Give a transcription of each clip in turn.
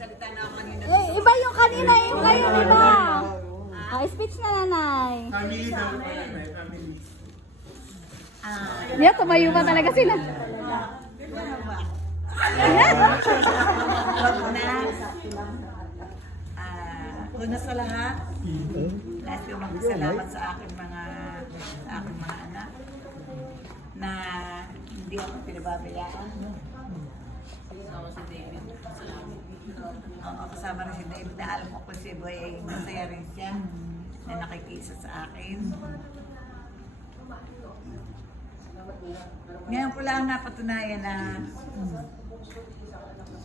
nagsalita na ako kanina. Iba yung kanina, yung ngayon iba. Speech na nanay. Family daw pala, may family. Yeah, tumayo pa talaga sila. Una sa lahat, nais ko magpasalamat sa aking mga anak na hindi ako pinababayaan. Oo, kasama rin si David na alam ko kung si Boy ay masaya rin siya na nakikisa sa akin. Ngayon ko lang napatunayan na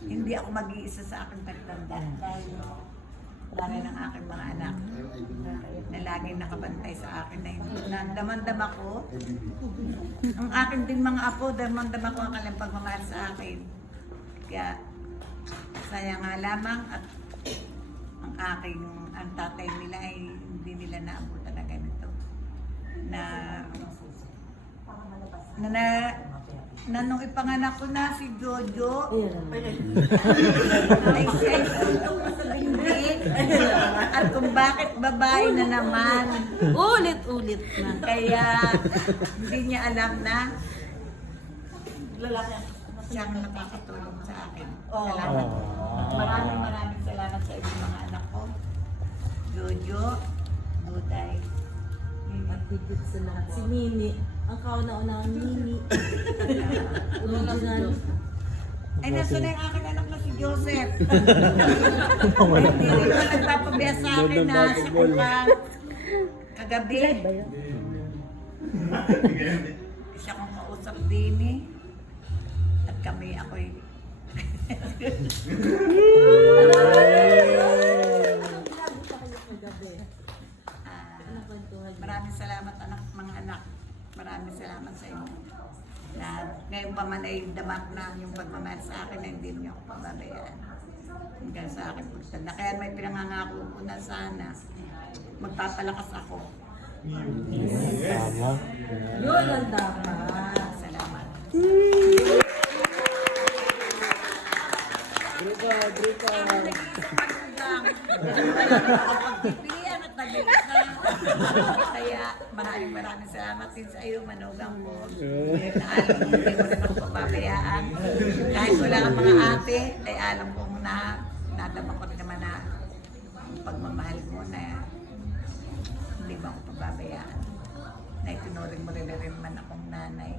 hindi ako mag-iisa sa aking pagtanda dahil lagi ng aking mga anak na laging nakabantay sa akin na damandama ko. Ang aking din mga apo, damandama ko ang kanilang pagmamahal sa akin. Kaya sayang nga lamang at ang tatay nila ay hindi nila naabot talaga nito. Na nung ipanganak ko na si Jojo, ay siya ay tutok sa dingding. At kung bakit babae na naman. Ulit-ulit na. Kaya hindi niya alam na lalaki siyang nakakatulong sa akin. Salamat. Maraming salamat sa inyong mga anak ko. Jojo, Duday. At higit sa lahat, si Nini. Ang kauna-una ang Nini. Original. Ay, nasa na yung aking anak na si Joseph. Ay, hindi rin naman nagpapabiya sa akin na siya kung kagabi. Siya kong kausap din eh. At kami ako'y maraming salamat mga anak. Maraming salamat sa inyo. Na ngayon pa man ay damak na yung pagmamahal sa akin na hindi niyo ako pababayaan. Hanggang sa akin pagtanda. Kaya may pinangangako ko na sana magpapalakas ako. Tama. Yun ang dapat. Salamat. Grita. Pagpipilian at nag-isa. Kaya maraming salamat din sa iyo, manugang mo. Na alam mo, hindi mo rin ako papabayaan. Kahit wala ang mga ate, ay alam ko nadama ko rin naman na ang pagmamahal mo na hindi mo ako pababayaan. Na itinuring mo rin naman akong nanay.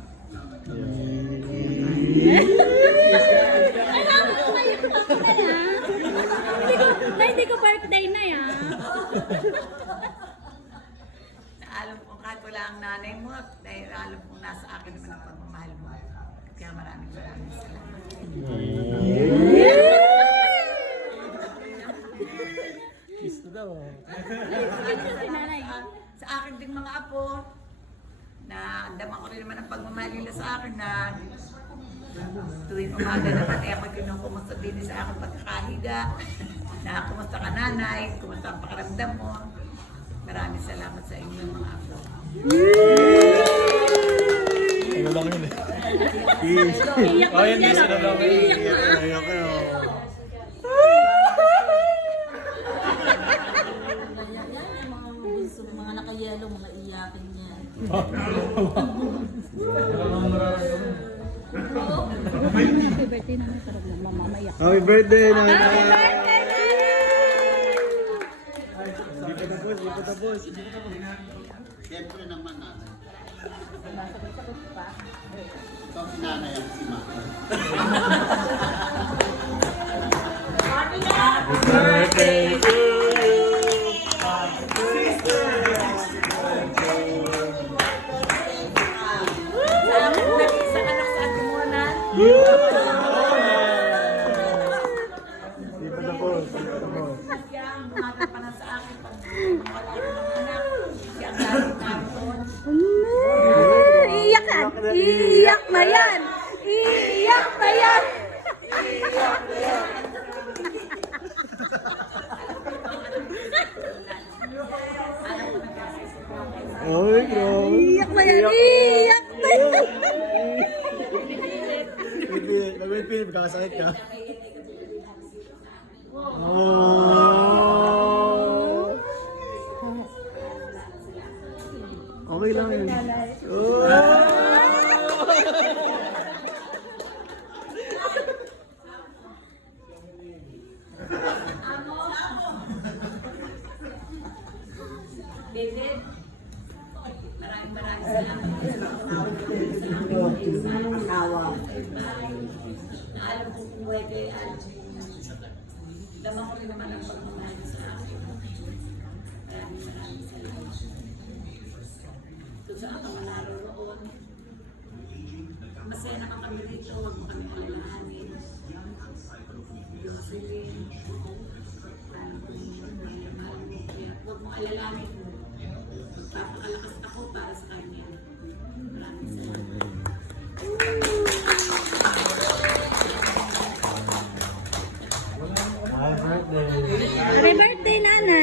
Hindi ko birthday na yan. Alam ko kahit wala ang nanay mo, dahil alam kong nasa akin naman ang pagmamahal mo. Kaya maraming salamat. Kiss na daw. Sa akin din mga apo, na dama ko rin naman ang pagmamahal nila sa akin na tuwing umaga naman ay ako kinukumusta din sa aking pagkakahiga. Na kumusta ka nanay, kumusta ang pakiramdam mo. Maraming salamat sa inyo mga apo. Ano lang yun eh. Kiss. Oh, yan kiss na lang. Iyak kayo. Mga nakayelo, mga iyakin yan. Happy birthday naman, pero mamamaya. Happy birthday, nanay! Birthday, Di pa tapos. Siyempre naman nanay. Ito si nanay ang si Ma. Happy birthday to you! Nag-isa ka na sa atimunan. Di pa tapos. Kaya ang bumagal pa na sa akin pag wala ko ng anak. Kaya ang dami namin. Iiyak yan! Iiyak na yan! Iiyak na yan! Oy, bro. Iiyak na yan! Iiyak na yan! Hindi, nag-wait, magkakasakit ka. Oh. Okay lang yun. Oh. David, maraming salamat. Alam ko kung pwede, dama ko rin naman ang pagmamahal sa akin. Maraming salamat. Kung saan ka man naroon, masaya naman kami dito, huwag mo kami alalahanin. Sige, huwag mo alalahanin. Papakalakas ako para sa kanya. Maraming salamat. Happy birthday. Happy birthday, Nanay!